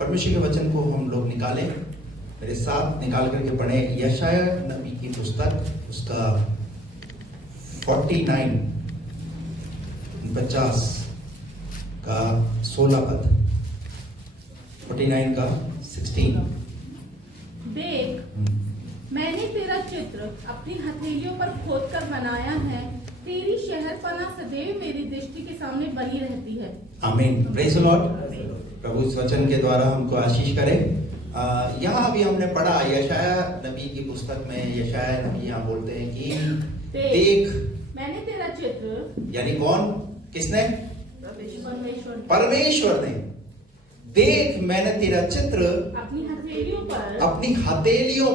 परमेश्वर के वचन को हम लोग निकालें, मेरे साथ निकाल करके पढ़े यशाया नबी की पुस्तक, उसका 49 50 का 16 पद, 49 का 16। देख, मैंने तेरा चित्र अपनी हथेलियों पर खोद कर बनाया है, तेरी शहरपनाह सदैव मेरी दृष्टि के सामने बनी रहती है। आमीन, प्रेज़ द लॉर्ड। प्रभु इस वचन के द्वारा हमको आशीष करे। यहाँ अभी हमने पढ़ा यशाया नबी की पुस्तक में, यशाया नबी यहाँ बोलते हैं कि देख मैंने तेरा चित्र, यानी कौन, किसने? परमेश्वर ने। देख मैंने तेरा चित्र अपनी हथेलियों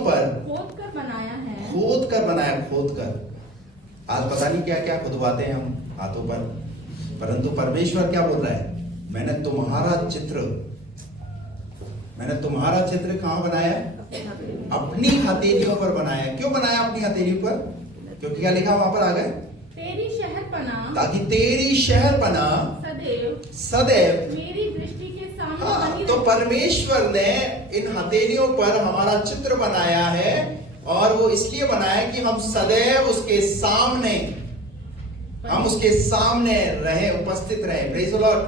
पर खोद कर बनाया है। खोद कर। आज पता नहीं क्या क्या खुदवाते हैं हम हाथों पर, परंतु परमेश्वर क्या बोल रहा है? मैंने तुम्हारा चित्र कहाँ बनाया? अपनी हथेलियों पर बनाया। क्यों बनाया अपनी हथेलियों पर? क्योंकि क्या लिखा वहां पर? आ गए, तेरी शहरपनाह, ताकि तेरी शहरपनाह सदैव मेरी दृष्टि के सामने बनी तो परमेश्वर ने इन हथेलियों पर हमारा चित्र बनाया है, और वो इसलिए बनाया कि हम सदैव उसके सामने रहे, उपस्थित रहे। Praise the Lord.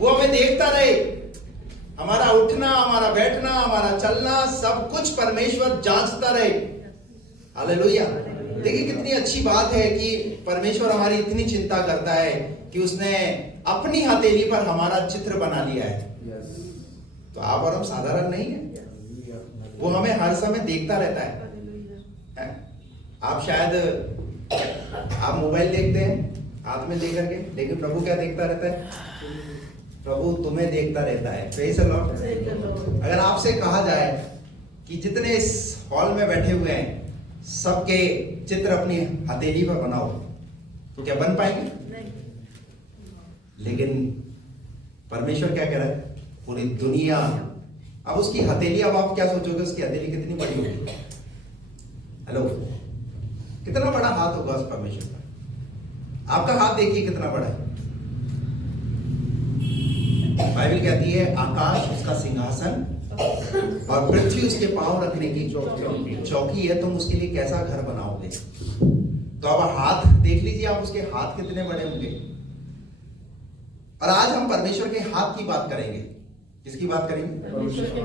वो हमें देखता रहे, हमारा उठना, हमारा बैठना, हमारा चलना, सब कुछ परमेश्वर जांचता रहे। हालेलुया। देखिए कितनी अच्छी बात है कि परमेश्वर हमारी इतनी चिंता करता है कि उसने अपनी हथेली पर हमारा चित्र बना लिया है। तो आप और हम साधारण नहीं है, वो हमें हर समय देखता रहता है। आप शायद आप मोबाइल देखते हैं हाथ में लेकर के, लेकिन प्रभु क्या देखता रहता है? प्रभु तुम्हें देखता रहता है। Praise the Lord. अगर आपसे कहा जाए कि जितने इस हॉल में बैठे हुए हैं सबके चित्र अपनी हथेली पर बनाओ, तो क्या बन पाएंगे? नहीं। लेकिन परमेश्वर क्या कह रहा है? पूरी दुनिया, अब उसकी हथेली, अब आप क्या सोचोगे उसकी हथेली कितनी बड़ी होगी? हेलो, कितना बड़ा हाथ होगा उस परमेश्वर का? आपका हाथ देखिए कितना बड़ा है। बाइबल कहती है आकाश उसका सिंहासन और पृथ्वी उसके पांव रखने की चौकी है। तुम उसके लिए कैसा घर बनाओगे? तो अब हाथ देख लीजिए, आप उसके हाथ कितने बड़े होंगे। और आज हम परमेश्वर के हाथ की बात करेंगे। किसकी बात करेंगे?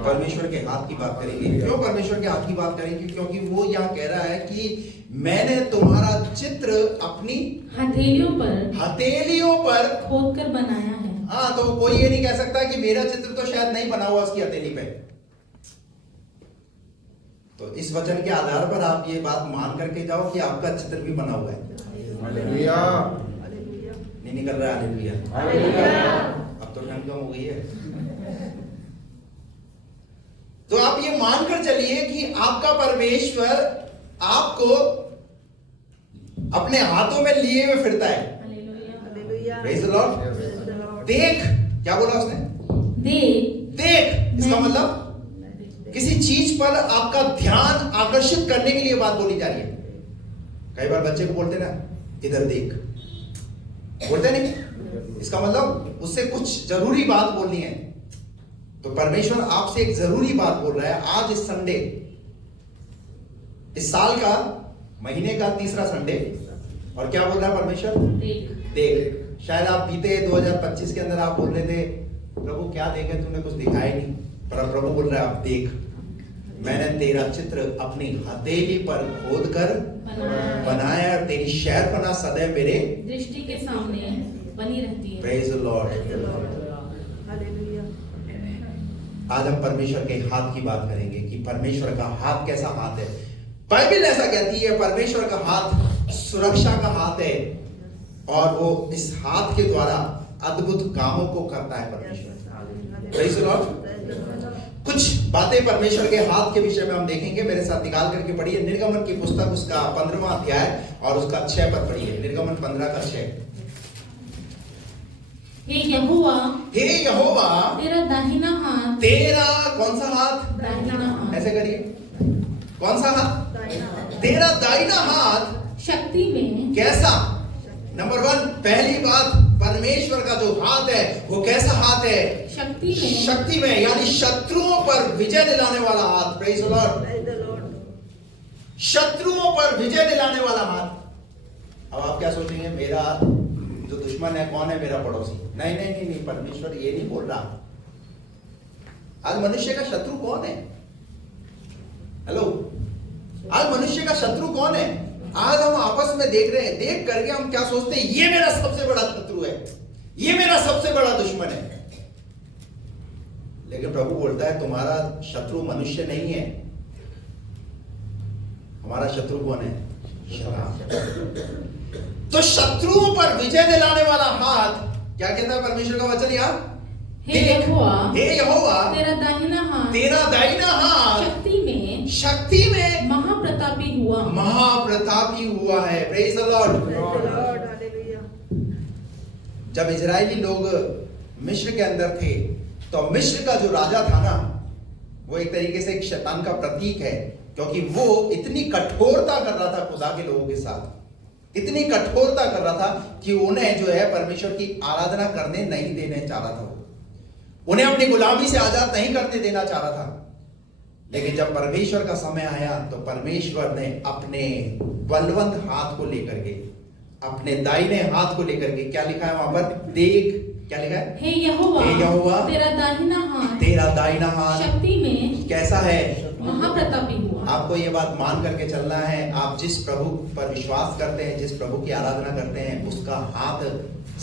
परमेश्वर के हाथ की बात करेंगे। क्यों परमेश्वर के हाथ की बात करेंगे? क्योंकि वो यहाँ कह रहा है कि मैंने तुम्हारा चित्र अपनी हथेलियों पर खोद कर बनाया है। हाँ, तो कोई ये नहीं कह सकता कि मेरा चित्र तो शायद नहीं बना हुआ उसकी हथेली पे। तो इस वचन के आधार पर आप ये बात मान करके जाओ कि आपका चित्र भी बना हुआ है। हालेलुया। नहीं निकल रहा है हालेलुया। अब तो ठंड कम हो गई है। तो आप ये मानकर चलिए कि आपका परमेश्वर आपको अपने हाथों में लिए हुए फिरता है। Praise the Lord. देख, क्या बोला उसने? देख, इसका मतलब किसी चीज पर आपका ध्यान आकर्षित करने के लिए बात बोली जा रही है। कई बार बच्चे को बोलते ना, इधर देख, बोलते नहीं? इसका मतलब उससे कुछ जरूरी बात बोलनी है। तो परमेश्वर आपसे एक जरूरी बात बोल रहा है। आज इस संडे, इस साल का महीने का तीसरा संडे, और क्या बोल रहा है परमेश्वर? देख। शायद आप बीते 2025 के अंदर आप बोल रहे थे प्रभु क्या देखे, तुमने कुछ दिखाया नहीं, पर प्रभु बोल रहा है आप देख, मैंने तेरा चित्र अपनी हथेली पर खोद कर बनाया, तेरी शहरपनाह सदैव मेरे दृष्टि के सामने बनी रहती है। Praise the Lord. आज हम परमेश्वर के हाथ की बात करेंगे कि परमेश्वर का हाथ कैसा हाथ है। बाइबल ऐसा कहती है परमेश्वर का हाथ सुरक्षा का हाथ है, और वो इस हाथ के द्वारा अद्भुत कामों को करता है परमेश्वर। Praise the Lord. कुछ बातें परमेश्वर के हाथ के विषय में हम देखेंगे। मेरे साथ निकाल करके पढ़िए निर्गमन की पुस्तक, उसका 15वां अध्याय और उसका 6 पद पढ़िए। निर्गमन 15 का 6। हे यहोवा, तेरा दाहिना हाथ, तेरा कौन सा हाथ? दाहिना हाथ। ऐसे करिए, कौन सा हाथ? तेरा दाहिना हाथ शक्ति में कैसा? नंबर 1, पहली बात परमेश्वर का जो हाथ है वो कैसा हाथ है? शक्ति में। शक्ति में, यानी शत्रुओं पर विजय दिलाने वाला हाथ। Praise the Lord. शत्रुओं पर विजय दिलाने वाला हाथ। अब आप क्या सोचेंगे, मेरा जो दुश्मन है कौन है? मेरा पड़ोसी। नहीं नहीं नहीं नहीं, परमेश्वर ये नहीं बोल रहा। आज मनुष्य का शत्रु कौन है? हेलो, आज मनुष्य का शत्रु कौन है? आज हम आपस में देख रहे हैं, देख करके हम क्या सोचते हैं? ये मेरा सबसे बड़ा शत्रु है, ये मेरा सबसे बड़ा दुश्मन है। लेकिन प्रभु बोलता है तुम्हारा शत्रु मनुष्य नहीं है, हमारा शत्रु कौन है? शैतान। तो शत्रुओं पर विजय दिलाने वाला हाथ क्या कहता है परमेश्वर का वचन? यार, हे यहोवा, हे यहोवा, तेरा दाहिना हाथ, तेरा दाहिना हाथ शक्ति में महाप्रतापी हुआ, महाप्रतापी हुआ है। Praise the Lord. जब इजरायली लोग मिस्र के अंदर थे तो मिस्र का जो राजा था ना, वो एक तरीके से एक शैतान का प्रतीक है, क्योंकि वो इतनी कठोरता कर रहा था खुदा के लोगों के साथ, इतनी कठोरता कर रहा था कि उन्हें जो है परमेश्वर की आराधना करने नहीं देने चाह रहा था। उन्हें अपनी गुलामी से आजाद नहीं करने देना चाह रहा था। लेकिन जब परमेश्वर का समय आया तो परमेश्वर ने अपने बलवंत हाथ को लेकर के, अपने दाहिने हाथ को लेकर के, क्या लिखा है वहां पर? देख, क्या लिखा है? हे यहोवा, तेरा दाहिना हाथ शक्ति में कैसा है? महाप्रतापी हुआ। आपको ये बात मान करके चलना है। आप जिस प्रभु पर विश्वास करते हैं, जिस प्रभु की आराधना करते हैं, उसका हाथ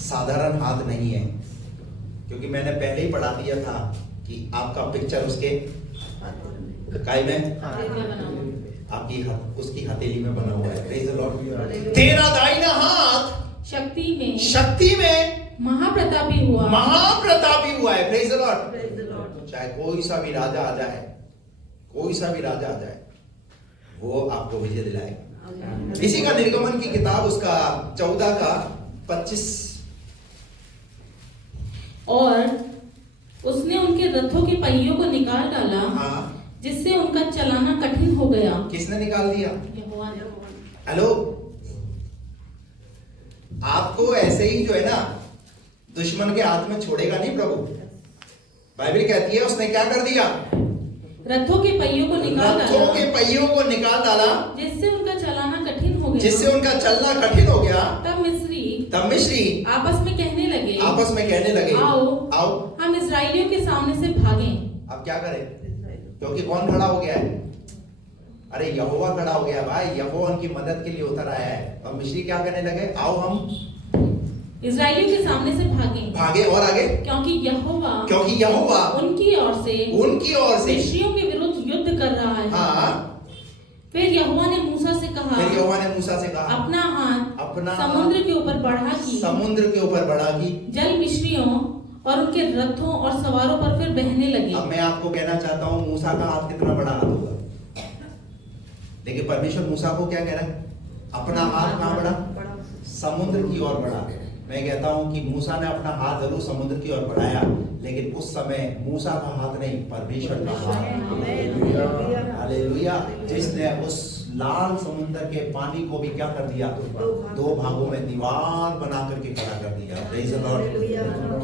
साधारण हाथ नहीं है। क्योंकि मैंने पहले ही पढ़ा दिया था कि आपका पिक्चर उसके काय में, आपकी उसकी हथेली में बना हुआ है। Praise the Lord. तेरा दाहिना हाथ शक्ति में महाप्रतापी हुआ है। Praise the Lord. चाहे कोई सा भी राजा आ जाए, कोई सा भी राजा आ जाए, वो आपको विजय दिलाएगा। इसी का निर्गमन की किताब उसका 14 का 25। और उसने उनके रथों के पहियों को निकाल डाला, हाँ, जिससे उनका चलाना कठिन हो गया। किसने निकाल दिया? यहोवा ने। हेलो, आपको ऐसे ही जो है ना दुश्मन के हाथ में छोड़ेगा नहीं प्रभु। बाइबल कहती है उसने क्या कर दिया? रथों के पहियों को निकाल डाला, रथों के पहियों को निकाल डाला, जिससे उनका चलाना कठिन हो गया। जिससे उनका चलना कठिन हो गया। तब मिस्री आपस में कहने लगे आओ हम इजराइलियों के सामने से भागें। अब क्या करें? क्योंकि कौन खड़ा हो गया है? अरे यहोवा खड़ा हो गया भाई, यहोवा उनकी मदद के लिए उतर आया है। और मिस्री क्या करने लगे? आओ हम इजराइलियों के सामने से भागे। और आगे? क्योंकि यहोवा उनकी ओर से मिस्रियों के विरुद्ध युद्ध कर रहा है। हाँ। फिर यहोवा ने मूसा से कहा, अपना हाथ समुद्र के ऊपर बढ़ा की जल मिस्रियों और उनके रथों और सवारों पर फिर बहने लगे। अब मैं आपको कहना चाहता हूँ मूसा का हाथ कितना बड़ा हाथ होगा। देखिए परमेश्वर मूसा को क्या कह रहा है? अपना हाथ कहाँ बढ़ा? समुद्र की ओर बढ़ा। मैं कहता हूं कि मूसा ने अपना हाथ जरूर समुद्र की ओर बढ़ाया, लेकिन उस समय मूसा का हाथ नहीं, परमेश्वर का हाथ। हालेलुया। जिसने उस लाल समुद्र के पानी को भी क्या कर दिया? 2 भागों में दीवार बना करके खड़ा कर दिया। Praise the Lord,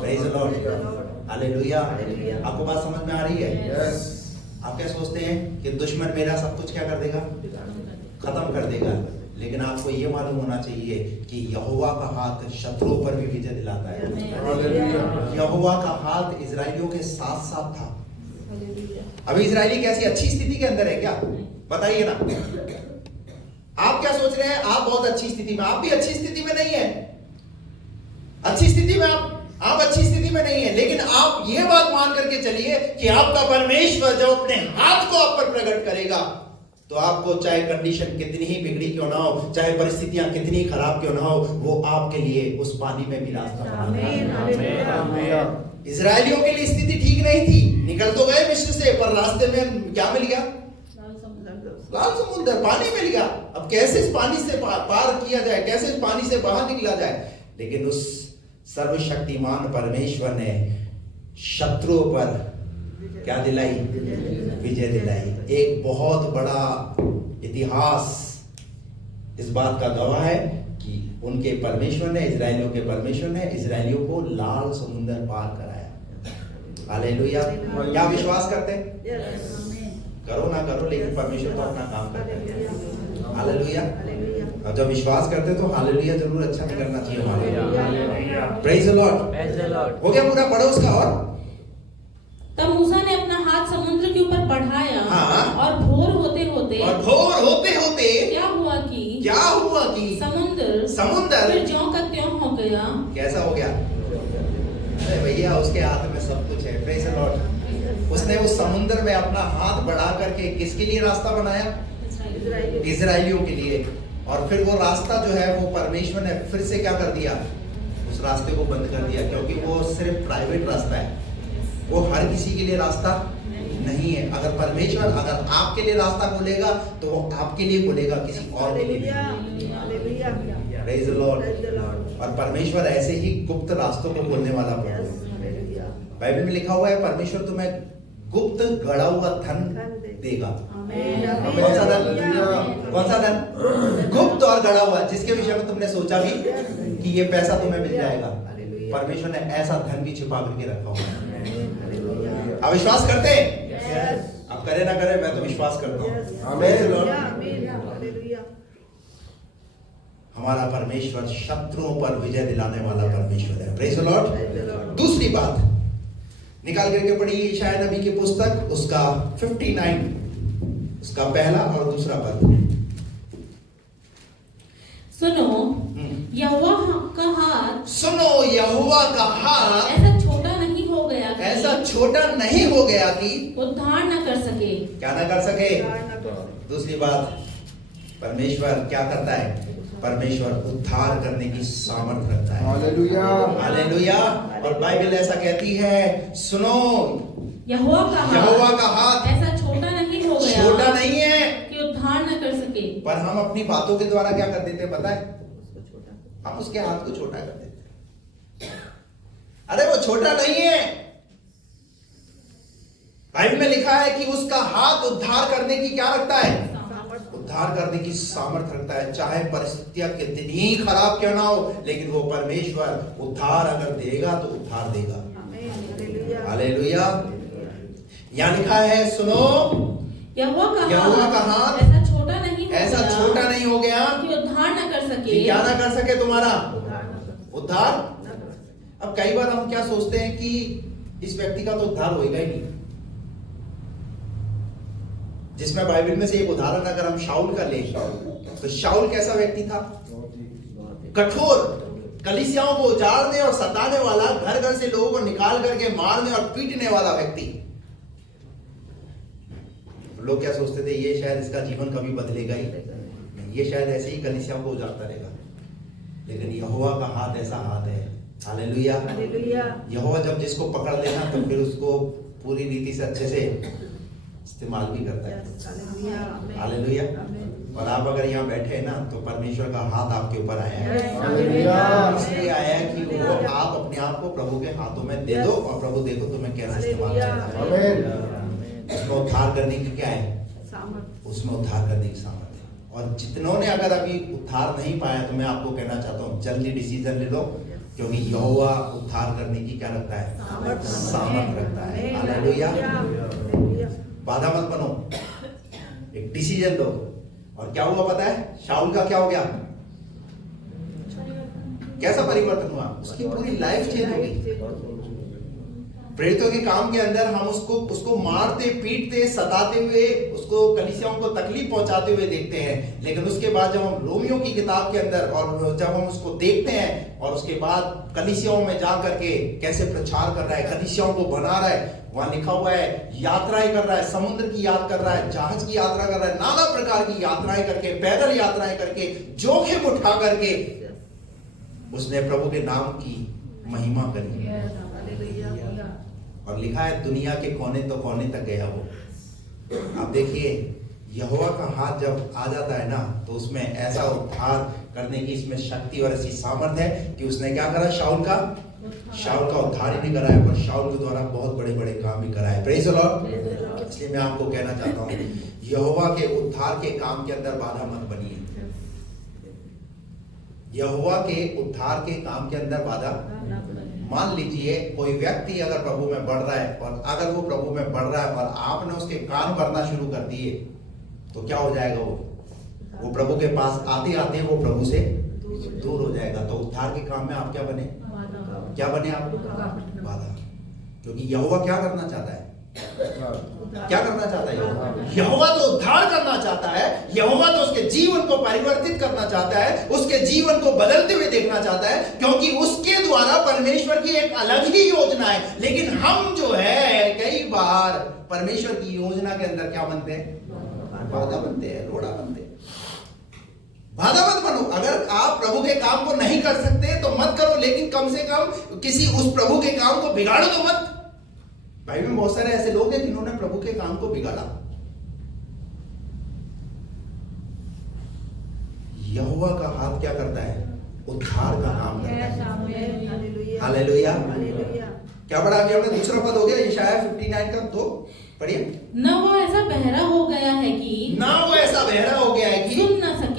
praise the Lord, hallelujah. आपको बात समझ में आ रही है? आप क्या सोचते हैं कि दुश्मन मेरा सब कुछ क्या कर देगा? खत्म कर देगा। लेकिन आपको ये मालूम होना चाहिए कि यहोवा का हाथ शत्रुओं पर भी विजय दिलाता है। यहोवा का हाथ इजराइलियों के साथ साथ था। अभी इजराइली कैसी अच्छी स्थिति के अंदर है क्या? बताइए ना। आप क्या सोच रहे हैं? आप बहुत अच्छी स्थिति में, आप भी अच्छी स्थिति में नहीं है। अच्छी स्थिति में आप अच्छी स्थिति में नहीं है, लेकिन आप ये बात मान करके चलिए कि आपका परमेश्वर जब अपने हाथ को आप पर प्रकट करेगा तो आपको चाहे कंडीशन कितनी ही बिगड़ी क्यों ना हो, चाहे परिस्थितियां कितनी खराब क्यों ना हो, वो आपके लिए उस पानी में भी रास्ता बनाएगा। इजरायलियों के लिए स्थिति ठीक नहीं थी, निकल तो गए मिस्र से, पर रास्ते में क्या मिल गया? लाल समुद्र, पानी मिल गया। अब कैसे इस पानी से पार किया जाए, कैसे इस पानी से बाहर निकला जाए? लेकिन उस सर्वशक्तिमान परमेश्वर ने शत्रुओं पर क्या दिलाई? विजय दिलाई। एक बहुत बड़ा इतिहास इस बात का गवाह है कि उनके परमेश्वर ने, इजरायलियों के परमेश्वर ने इजरायलियों को लाल समुंदर पार कराया। हालेलुया। क्या विश्वास करते हैं? करो ना करो, लेकिन परमेश्वर तो अपना काम करता है। हालेलुया। और जब विश्वास करते तो हालेलुया जरूर अच्छा नहीं करना चाहिए हमारा। Praise the Lord. हो गया पूरा, पढ़ो उसका। और तब मूसा ने अपना हाथ समुद्र के ऊपर बढ़ाया, हाँ। और भोर होते होते क्या हुआ कि समुद्र फिर ज्यों का त्यों हो गया। कैसा हो गया? अरे भैया, उसके हाथ में सब कुछ है। Praise the Lord. उसने उस समुद्र में अपना हाथ बढ़ा करके किसके लिए रास्ता बनाया? इजरायलियों के लिए। और फिर वो रास्ता जो है वो परमेश्वर ने फिर से क्या कर दिया? उस रास्ते को बंद कर दिया, क्योंकि वो सिर्फ प्राइवेट रास्ता है, वो हर किसी के लिए रास्ता नहीं है। अगर परमेश्वर अगर आपके लिए रास्ता खोलेगा तो वो आपके लिए खोलेगा, किसी और के लिए नहीं। Praise the Lord. और परमेश्वर ऐसे ही गुप्त रास्तों को खोलने वाला प्रभु है। बाइबल में लिखा हुआ है परमेश्वर तुम्हें गुप्त गड़ा हुआ धन देगा। कौन सा धन? कौन सा धन? गुप्त और गड़ा हुआ, जिसके विषय में तुमने सोचा भी कि ये पैसा तुम्हें मिल जाएगा, परमेश्वर ने ऐसा धन भी छिपा करके रखा हुआ है। आप विश्वास करते हैं? आप करे ना करे, मैं तो विश्वास करता हूँ। हमारा परमेश्वर शत्रुओं पर विजय दिलाने वाला परमेश्वर है। Praise the Lord. दूसरी बात निकाल करके पढ़िए यशायाह नबी की पुस्तक, उसका 59, उसका पहला और दूसरा पद। सुनो यहोवा का हाथ, सुनो यहोवा का हाथ ऐसा छोटा नहीं हो गया, ऐसा छोटा नहीं हो गया कि उद्धार न कर सके। क्या ना कर सके? दूसरी बात, परमेश्वर क्या करता है? परमेश्वर उद्धार करने की सामर्थ रखता है। Hallelujah, hallelujah. और बाइबल ऐसा कहती है, सुनो यहोवा का हाथ ऐसा छोटा नहीं हो गया, छोटा नहीं है कि उद्धार न कर सके। पर हम अपनी बातों के द्वारा क्या कर देते हैं पता है? हम उसके हाथ को छोटा कर देते हैं। अरे वो छोटा नहीं है। बाइबल में लिखा है कि उसका हाथ उद्धार करने की क्या रखता है? उद्धार करने की सामर्थ रखता है। चाहे परिस्थितियां कितनी ही खराब क्यों ना हो, लेकिन वो परमेश्वर उद्धार अगर देगा तो उद्धार देगा। हालेलुया। यहाँ लिखा है, सुनो यहोवा का हाथ ऐसा छोटा नहीं हो गया कि उद्धार न कर सके। क्या ना कर सके तुम्हारा उद्धार। अब कई बार हम क्या सोचते हैं कि इस व्यक्ति का तो उद्धार होएगा ही नहीं। जिसमें बाइबल में से एक उदाहरण अगर हम शाऊल का लें, तो शाऊल कैसा व्यक्ति था? कठोर, कलीसियाओं को उजाड़ने और सताने वाला, घर घर से लोगों को निकाल करके मारने और पीटने वाला व्यक्ति। लोग क्या सोचते थे? ये शायद इसका जीवन कभी बदलेगा ही नहीं, ये शायद ऐसे ही कलीसियाओं को उजाड़ता रहेगा। लेकिन यहोवा का हाथ ऐसा हाथ है। Hallelujah, hallelujah. यहोवा जब जिसको पकड़ लेना तो फिर उसको पूरी रीति से अच्छे से इस्तेमाल भी करता है। हालेलुया। और आप अगर यहाँ बैठे हैं ना, तो परमेश्वर का हाथ आपके ऊपर आया है। इसलिए आया है कि वो आप अपने आप को प्रभु के हाथों में दे दो, और प्रभु देखो तुम्हें कैसे इस्तेमाल करता है। उसमें उद्धार करने की क्या है? उसमें उद्धार करने की सामर्थ है। और जितनों ने अगर अभी उद्धार नहीं पाया, तो मैं आपको कहना चाहता हूँ जल्दी डिसीजन ले लो, क्योंकि यहोवा उद्धार करने की क्या रखता है? सामर्थ रखता है। हालेलुया। बाधा मत बनो, एक डिसीजन लो। और क्या हुआ पता है? शाऊल का क्या हो गया? कैसा परिवर्तन हुआ? उसकी पूरी लाइफ चेंज हो गई। प्रेरितों के काम के अंदर हम उसको मारते, पीटते, सताते हुए, उसको कलीसियाओं को तकलीफ पहुंचाते हुए देखते हैं। लेकिन उसके बाद जब हम रोमियो की किताब के अंदर और जब हम उसको देखते हैं, और उसके बाद कलीसियाओं में जा करके कैसे प्रचार कर रहा है, कलीसियाओं को बना रहा है, वहां लिखा हुआ है यात्राएं कर रहा है, समुद्र की यात्रा कर रहा है, जहाज की यात्रा कर रहा है, नाना प्रकार की यात्राएं करके, पैदल यात्राएं करके, जोखिम उठा करके उसने प्रभु के नाम की महिमा करी। और लिखा है दुनिया के कोने तो कोने तक गया वो। आप देखिए, यहोवा का हाथ जब आ जाता है ना, तो उसमें ऐसा उद्धार करने की इसमें शक्ति और ऐसी सामर्थ है कि उसने क्या करा? शाऊल का उद्धार ही नहीं कराया, पर शाऊल के द्वारा बहुत बड़े बड़े काम भी कराए। Praise the Lord. इसलिए मैं आपको कहना चाहता हूँ, यहोवा के उद्धार के काम के अंदर बाधा मत बनिए। यहोवा के उद्धार के काम के अंदर बाधा। मान लीजिए कोई व्यक्ति अगर प्रभु में बढ़ रहा है, और अगर वो प्रभु में बढ़ रहा है और आपने उसके कान भरना शुरू कर दिए, तो क्या हो जाएगा? वो प्रभु के पास आते आते वो प्रभु से दूर हो जाएगा। तो उद्धार के काम में आप क्या बने? क्या बने आप? बाधा। क्योंकि यहोवा क्या करना चाहता है? क्या करना चाहता है? यहोवा तो उद्धार करना चाहता है। यहोवा तो उसके जीवन को परिवर्तित करना चाहता है, उसके जीवन को बदलते हुए देखना चाहता है, क्योंकि उसके द्वारा परमेश्वर की एक अलग ही योजना है। लेकिन हम जो है कई बार परमेश्वर की योजना के अंदर क्या बनते हैं? बाधा बनते हैं, रोड़ा बनते हैं। बाधा मत बनो। अगर आप प्रभु के काम को नहीं कर सकते तो मत करो, लेकिन कम से कम किसी उस प्रभु के काम को बिगाड़ो तो मत। बाइबल में बहुत सारे ऐसे लोग हैं जिन्होंने प्रभु के काम को बिगाड़ा। यहोवा का हाथ क्या करता है? उद्धार का काम करता है। हालेलुया। क्या पढ़ा अभी हमने? दूसरा पद हो गया यशायाह 59 का। तो पढ़िए। न वो ऐसा बहरा हो गया है कि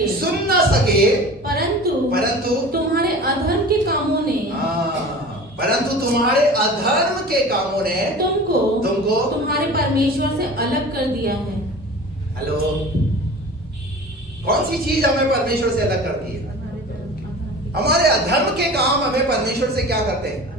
सुन न सके परंतु तुम्हारे अधर्म के कामों ने तुमको तुम्हारे परमेश्वर से अलग कर दिया है। हेलो, कौन सी चीज हमें परमेश्वर से अलग करती है? हमारे अधर्म के काम हमें परमेश्वर से क्या करते हैं?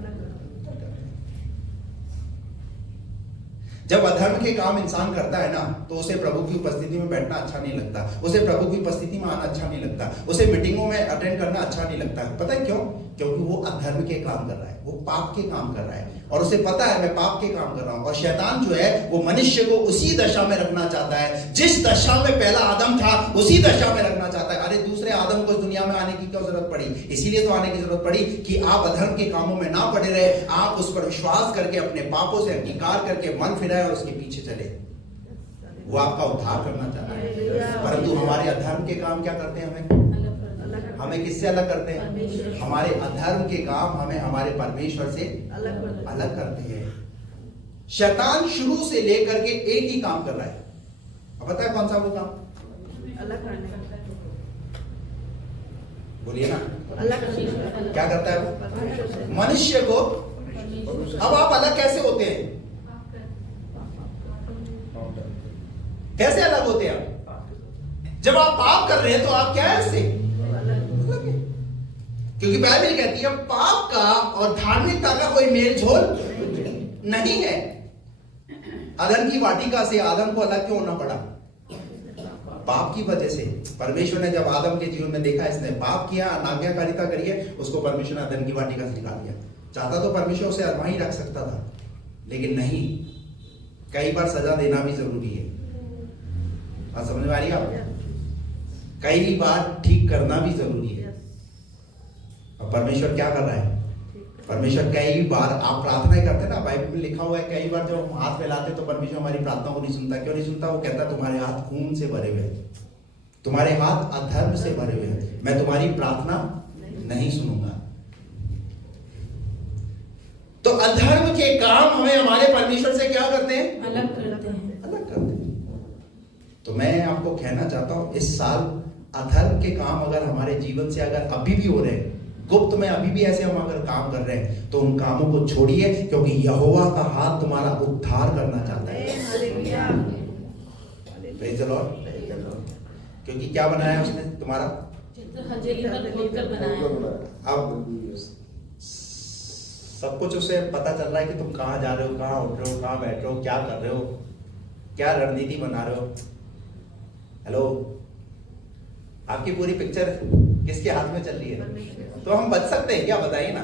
जब अधर्म के काम इंसान करता है ना, तो उसे प्रभु की उपस्थिति में बैठना अच्छा नहीं लगता, उसे प्रभु की उपस्थिति में आना अच्छा नहीं लगता, उसे मीटिंगों में अटेंड करना अच्छा नहीं लगता। पता है क्यों? क्योंकि वो अधर्म के काम कर रहा है, वो पाप के काम कर रहा है, और उसे पता है मैं पाप के काम कर रहा हूं। और शैतान जो है वो मनुष्य को उसी दशा में रखना चाहता है, जिस दशा में पहला आदम था उसी दशा में रखना चाहता है। अरे दूसरे आदम को इस दुनिया में आने की क्या जरूरत पड़ी? इसीलिए तो आने की जरूरत पड़ी कि आप अधर्म के कामों में ना पड़े रहे, आप उस पर विश्वास करके अपने पापों से अंगीकार करके मन फिराए और उसके पीछे चले। वो आपका उद्धार करना चाहता है। परंतु हमारे अधर्म के काम क्या करते हैं? हमें किससे अलग करते हैं? हमारे अधर्म के काम हमें हमारे परमेश्वर से अलग करते हैं। शैतान शुरू से लेकर के एक ही काम कर रहा है। अब पता है कौन सा वो काम? अलग करने का। बोलिए ना, क्या करता है वो? मनुष्य को। अब आप अलग कैसे होते हैं? कैसे अलग होते हैं आप? जब आप पाप कर रहे हैं तो आप क्या है उससे? क्योंकि बाइबल कहती है पाप का और धार्मिकता का कोई मेल झोल नहीं है। अदन की वाटिका से आदम को अलग क्यों होना पड़ा? पाप की वजह से। परमेश्वर ने जब आदम के जीवन में देखा इसने पाप किया, अनाज्ञाकारिता करी है, उसको परमेश्वर ने अदन की वाटिका से निकाल दिया। चाहता तो परमेश्वर उसे वहीं रख सकता था, लेकिन नहीं, कई बार सजा देना भी जरूरी है। बात समझ में आ रही है आपको? कई बार ठीक करना भी जरूरी है। और परमेश्वर क्या कर रहा है? परमेश्वर कई बार, आप प्रार्थना करते हैं ना, बाइबल में लिखा हुआ है कई बार जब हम हाथ फैलाते तो परमेश्वर हमारी प्रार्थना को नहीं सुनता। क्यों नहीं सुनता? वो कहता है तुम्हारे हाथ खून से भरे हुए हैं, तुम्हारे हाथ अधर्म से भरे हुए हैं, मैं तुम्हारी प्रार्थना नहीं सुनूंगा। तो अधर्म के काम हमें हमारे परमेश्वर से क्या करते हैं? अलग करते हैं। अलग करते हैं। तो मैं आपको कहना चाहता हूं इस साल अधर्म के काम अगर हमारे जीवन से अगर अभी भी हो रहे हैं, गुप्त में अभी भी ऐसे हम अगर काम कर रहे हैं, तो उन कामों को छोड़िए, क्योंकि यहोवा का हाथ तुम्हारा उद्धार करना चाहता है। Praise the Lord. क्योंकि क्या बनाया उसने? तुम्हारा हथेली पर खोदकर बनाया। अब सब कुछ उसे पता चल रहा है कि तुम कहां जा रहे हो, कहां उठ रहे हो, कहां बैठ रहे हो, क्या कर रहे हो, क्या रणनीति बना रहे हो। हेलो, आपकी पूरी पिक्चर किसके हाथ में चल रही है? तो हम बच सकते हैं क्या? बताइए ना।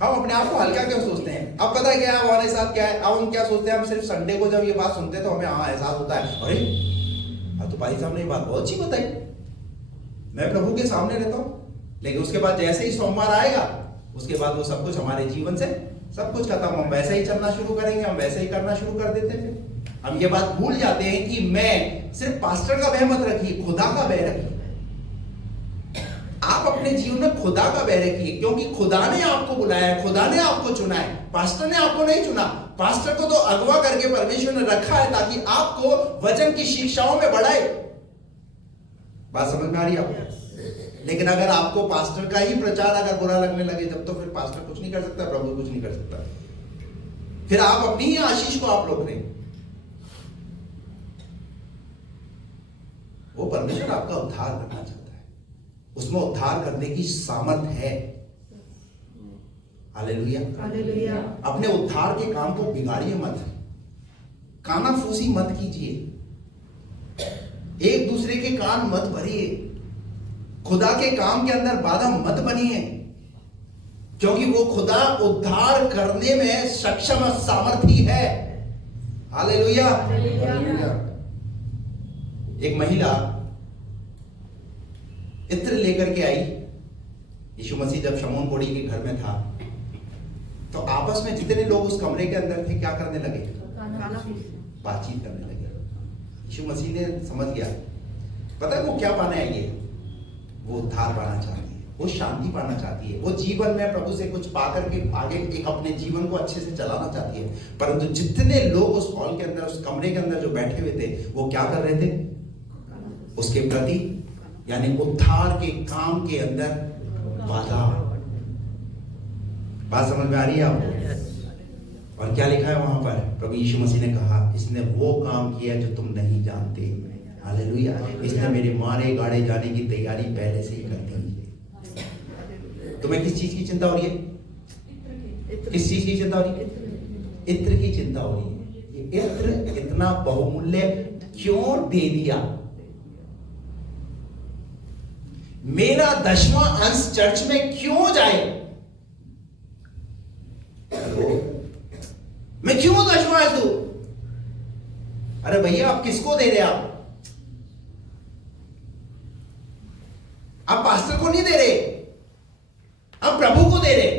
हम अपने आप को हल्का क्यों सोचते हैं? अब पता है क्या हमारे साथ क्या है? अब हम क्या सोचते हैं? हम सिर्फ संडे को जब ये बात सुनते हैं तो हमें एहसास होता है, अरे अब तो भाई साहब ने ये बात बहुत अच्छी बताई, मैं प्रभु के सामने रहता हूँ। लेकिन उसके बाद जैसे ही सोमवार आएगा, उसके बाद वो सब कुछ हमारे जीवन से सब कुछ खत्म। हम वैसे ही चलना शुरू करेंगे, हम वैसे ही करना शुरू कर देते हैं। हम ये बात भूल जाते हैं कि मैं सिर्फ पास्टर का भय मत रखिए, खुदा का भय रखिए। आप अपने जीवन में खुदा का भय रखिए, क्योंकि खुदा ने आपको बुलाया है, खुदा ने आपको चुना है। पास्टर ने आपको नहीं चुना। पास्टर को तो अगवा करके परमेश्वर ने रखा है ताकि आपको वचन की शिक्षाओं में बढ़ाए। बात समझ में आ रही है आपको? लेकिन अगर आपको पास्टर का ही प्रचार अगर बुरा लगने लगे, जब तो फिर पास्टर कुछ नहीं कर सकता, प्रभु कुछ नहीं कर सकता, फिर आप अपनी ही आशीष को आप रोक रहे हैं। वो परमेश्वर आपका उद्धार करना चाहता है, उसमें उद्धार करने की सामर्थ है। हालेलुया। हालेलुया। अपने उद्धार के काम को बिगाड़िए मत, कानाफूसी मत कीजिए, एक दूसरे के कान मत भरिए, खुदा के काम के अंदर बाधा मत बनिए, क्योंकि वो खुदा उद्धार करने में सक्षम और सामर्थी है। हालेलुया। एक महिला इत्र लेकर के आई। यीशु मसीह जब शमौन कोढ़ी के घर में था, तो आपस में जितने लोग उस कमरे के अंदर थे, क्या करने लगे? बातचीत करने लगे। यीशु मसीह ने समझ गया, पता है वो क्या पाना है, ये वो उद्धार पाना चाहती है, वो शांति पाना चाहती है, वो जीवन में प्रभु से कुछ पाकर के आगे एक अपने जीवन को अच्छे से चलाना चाहती है। परंतु जितने लोग उस हॉल के अंदर, उस कमरे के अंदर जो बैठे हुए थे, वो क्या कर रहे थे? उसके प्रति, यानी उद्धार के काम के अंदर बाधा। बात समझ में आ रही है आपको? और क्या लिखा है वहां पर? प्रभु यीशु मसीह ने कहा, इसने वो काम किया जो तुम नहीं जानते। हालेलुया। इसने मेरे मारे गाड़े जाने की तैयारी पहले से ही कर दी है। तुम्हें किस चीज की चिंता हो रही है? किस चीज की चिंता हो रही है? इत्र की चिंता हो रही है। ये इत्र इतना बहुमूल्य क्यों दे दिया? मेरा 10वां अंश चर्च में क्यों जाए? मैं क्यों 10वां अंश दूं? अरे भैया, आप किसको दे रहे? आप पास्टर को नहीं दे रहे, आप प्रभु को दे रहे।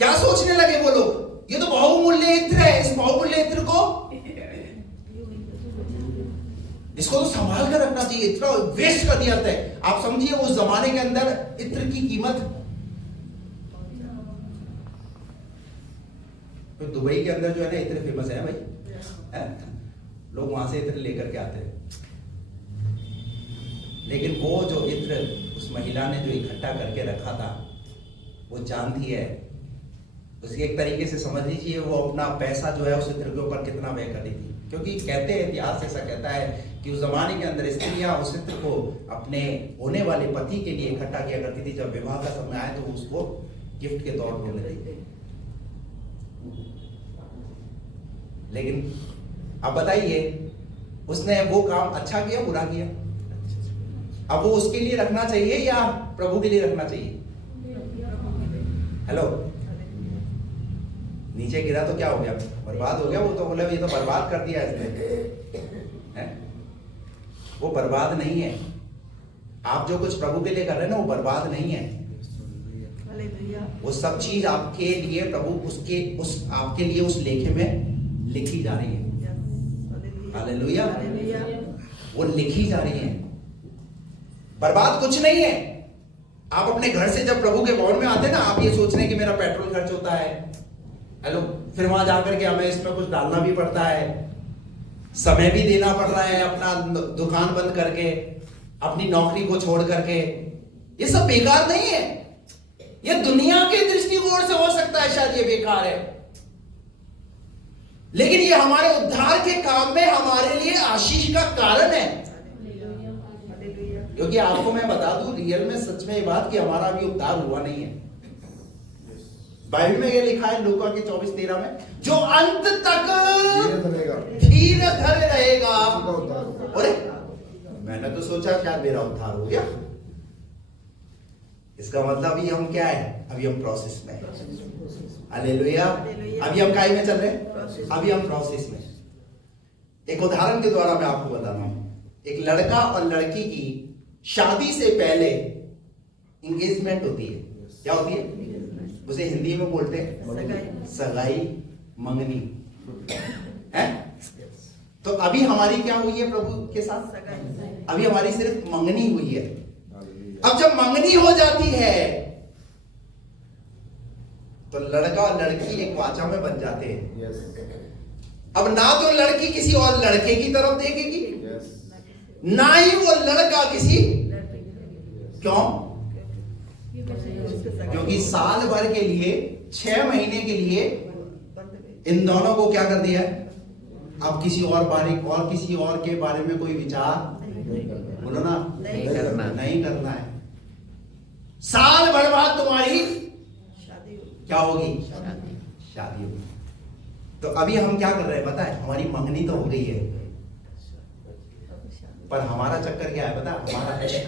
क्या सोचने लगे वो लोग? ये तो बहुमूल्य इत्र है, इस बहुमूल्य इत्र को, इसको तो संभाल कर रखना चाहिए, इतना वेस्ट कर दिया जाता है। आप समझिए उस जमाने के अंदर इत्र की कीमत, तो दुबई के अंदर जो है ना इत्र फेमस है भाई, लोग वहां से इत्र लेकर के आते हैं। लेकिन वो जो इत्र उस महिला ने जो इकट्ठा करके रखा था, वो जानती है, उसकी एक तरीके से समझ लीजिए, वो अपना पैसा जो है उस इत्र के ऊपर कितना व्यय कर रही थी। क्योंकि कहते हैं, इतिहास ऐसा कहता है कि उस जमाने के अंदर स्त्रियां उस इत्र को अपने होने वाले पति के लिए इकट्ठा किया करती थी। जब विवाह का समय आए तो उसको गिफ्ट के तौर पर देती थी। लेकिन अब बताइए, उसने वो काम अच्छा किया, बुरा किया? अब वो उसके लिए रखना चाहिए या प्रभु के लिए रखना चाहिए? हेलो, नीचे गिरा तो क्या हो गया? बर्बाद हो गया। वो तो बोले ये तो बर्बाद कर दिया इसने, वो बर्बाद नहीं है। आप जो कुछ प्रभु के लिए कर रहे हैं ना, वो बर्बाद नहीं है। वो सब चीज आपके लिए प्रभु आपके लिए उस लेखे में लिखी जा रही है। हालेलुया। वो लिखी जा रही है, बर्बाद कुछ नहीं है। आप अपने घर से जब प्रभु के भवन में आते हैं ना, आप ये सोच रहे हैं कि मेरा पेट्रोल खर्च होता है, हेलो, फिर वहां जाकर के हमें इसमें कुछ डालना भी पड़ता है, समय भी देना पड़ रहा है, अपना दुकान बंद करके, अपनी नौकरी को छोड़ करके। ये सब बेकार नहीं है। ये दुनिया के दृष्टिकोण से हो सकता है शायद ये बेकार है, लेकिन ये हमारे उद्धार के काम में हमारे लिए आशीष का कारण है। क्योंकि आपको मैं बता दूं, रियल में सच में ये बात कि हमारा अभी उद्धार हुआ नहीं है। बाइबल में ये लिखा है लूका के 24:13 में, जो अंत तक धीरे धरे रहेगा। अरे मैंने तो सोचा क्या मेरा उद्धार हो गया। इसका मतलब अभी हम क्या है? अभी हम प्रोसेस में। हालेलुया। अभी हम काय में चल रहे हैं? अभी हम प्रोसेस में। एक उदाहरण के द्वारा मैं आपको बता रहा हूं। एक लड़का और लड़की की शादी से पहले इंगेजमेंट होती है। क्या होती है? उसे हिंदी में बोलते हैं सगाई, मंगनी है। तो अभी हमारी क्या हुई है प्रभु के साथ? अभी हमारी सिर्फ मंगनी हुई है। अब जब मंगनी हो जाती है तो लड़का और लड़की एक वाचा में बन जाते हैं। अब ना तो लड़की किसी और लड़के की तरफ देखेगी, ना ही वो लड़का किसी क्यों? क्योंकि साल भर के लिए 6 महीने के लिए इन दोनों को क्या कर दिया है? अब किसी और के बारे में कोई विचार बोलो ना, नहीं करना है। साल भर बाद तुम्हारी क्या होगी? शादी होगी। तो अभी हम क्या कर रहे हैं पता है? हमारी मंगनी तो हो गई है, पर हमारा चक्कर क्या है पता है? हमारा इश्क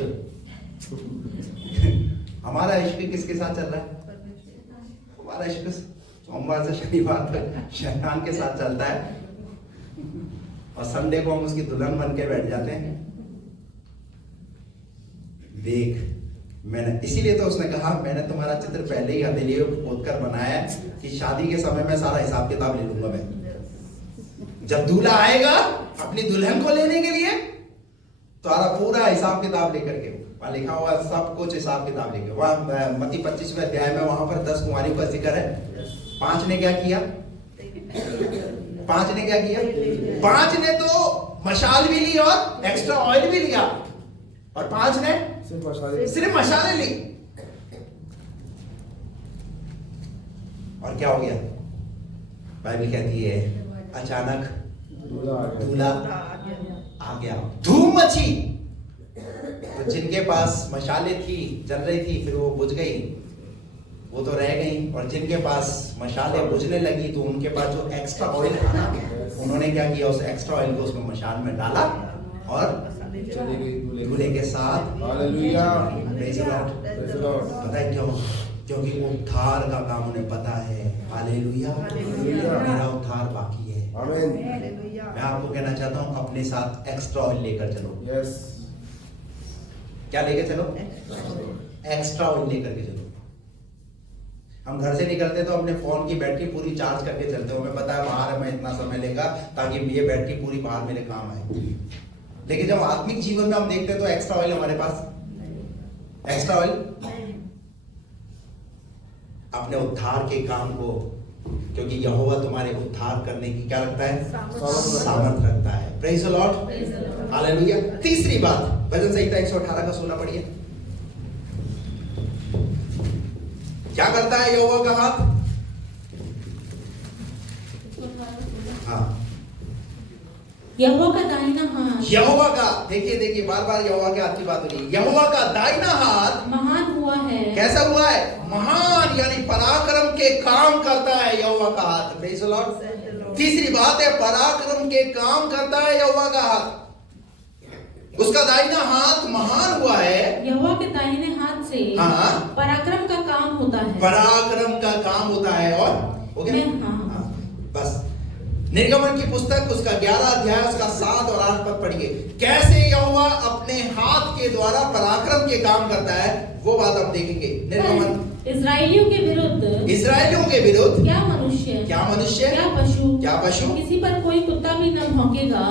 हमारा इश्क किसके साथ चल रहा है? हमारा इश्क सोमवार से शनिवार तक शैतान के साथ चलता है, और संडे को हम उसकी दुल्हन बन के बैठ जाते हैं। देख, मैंने इसीलिए तो उसने कहा मैंने तुम्हारा चित्र पहले ही हथेलियों को खोद कर बनाया है कि शादी के समय में सारा हिसाब किताब ले लूंगा मैं। जब दूल्हा आएगा अपनी दुल्हन को लेने के लिए, तो पूरा हिसाब किताब लेकर के, वहां लिखा हुआ सब कुछ हिसाब किताब लेके, वहां मत्ती 25वें अध्याय में वहां पर 10 कुंवारियों का जिक्र है। 5 ने क्या किया? 5 ने क्या किया? 5 ने तो मशाल भी ली और एक्स्ट्रा ऑयल भी लिया, और 5 ने सिर्फ मशाले ली। और क्या हो गया? बाइबल कहती है अचानक दूल्हा आ गया, धूम मची। तो जिनके पास मशाले थी, जल रही थी, फिर वो बुझ गई, वो तो रह गई। और जिनके पास मशाले बुझने लगी, तो उनके पास जो एक्स्ट्रा ऑयल था ना, उन्होंने क्या किया? उस एक्स्ट्रा ऑयल को उसमें मशाल में डाला और दूल्हे के साथ। Hallelujah, praise the Lord. पता है क्यों? क्योंकि उद्धार का काम उन्हें पता है। हालेलुया, मेरा उद्धार बाकी है। आमीन। मैं आपको कहना चाहता हूं, अपने साथ एक्स्ट्रा ऑयल लेकर चलो। यस, क्या लेकर चलो? एक्स्ट्रा ऑयल लेकर के चलो। हम घर से निकलते तो अपने फोन की बैटरी पूरी चार्ज करके चलते हो, हमें पता है बाहर हमें इतना समय लेगा ताकि ये बैटरी पूरी बाहर मेरे काम आए। लेकिन जब आत्मिक जीवन में हम देखते हैं तो एक्स्ट्रा ऑयल हमारे पास, एक्स्ट्रा ऑयल अपने उद्धार के काम को, क्योंकि यहोवा तुम्हारे उद्धार करने की क्या रखता है? सामर्थ रखता है। Praise the Lord, hallelujah. तीसरी बात, भजन संहिता 118 का 16 पढ़िए। क्या करता है यहोवा का हाथ? हाँ, यहोवा का दाहिना हाथ, यहोवा का, देखिए बार बार यहोवा के हाथ की बात हो रही है। यहोवा का दाहिना हाथ महान हुआ है। कैसा हुआ है? महान, यानी पराक्रम के काम करता है यहोवा का हाथ। Praise the Lord. तीसरी बात है, पराक्रम के काम करता है यहोवा का हाथ। उसका दाहिना हाथ महान हुआ है। यहोवा के दाहिने हाथ से पराक्रम का काम होता है। पराक्रम का काम होता है। और हो गया? हाँ, बस। निर्गमन की पुस्तक उसका 11 अध्याय उसका 7 और 8 पद पढ़िए। कैसे यहोवा अपने हाथ के द्वारा पराक्रम के काम करता है, वो बात आप देखेंगे। निर्गमन इस्राएलियों के विरुद्ध क्या मनुष्य, क्या पशु किसी पर कोई कुत्ता भी न भौंकेगा,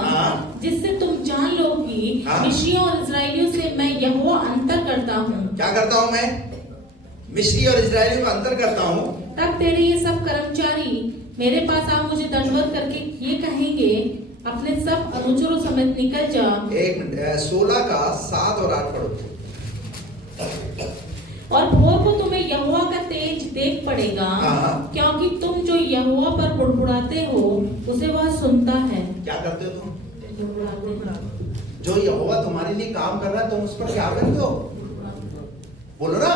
जिससे तुम जान लो कि मिस्रियों और इस्राएलियों से मैं यहोवा अंतर करता हूँ। क्या करता हूँ मैं? मिस्री और इस्राएलियों का अंतर करता हूँ। तब तेरे ये सब कर्मचारी मेरे पास आ मुझे दंडवत करके ये कहेंगे, अपने सब अनुचरों समेत निकल जा। 16 का 7 और 8 पढ़ो। और भोर को तुम्हें यहोवा का तेज देख पड़ेगा, क्योंकि तुम जो यहोवा पर बुड़बुड़ाते हो उसे वह सुनता है। क्या करते हो तुम? जो यहोवा तुम्हारे लिए काम कर रहा है, तुम उस पर क्या करते हो? बोलो ना,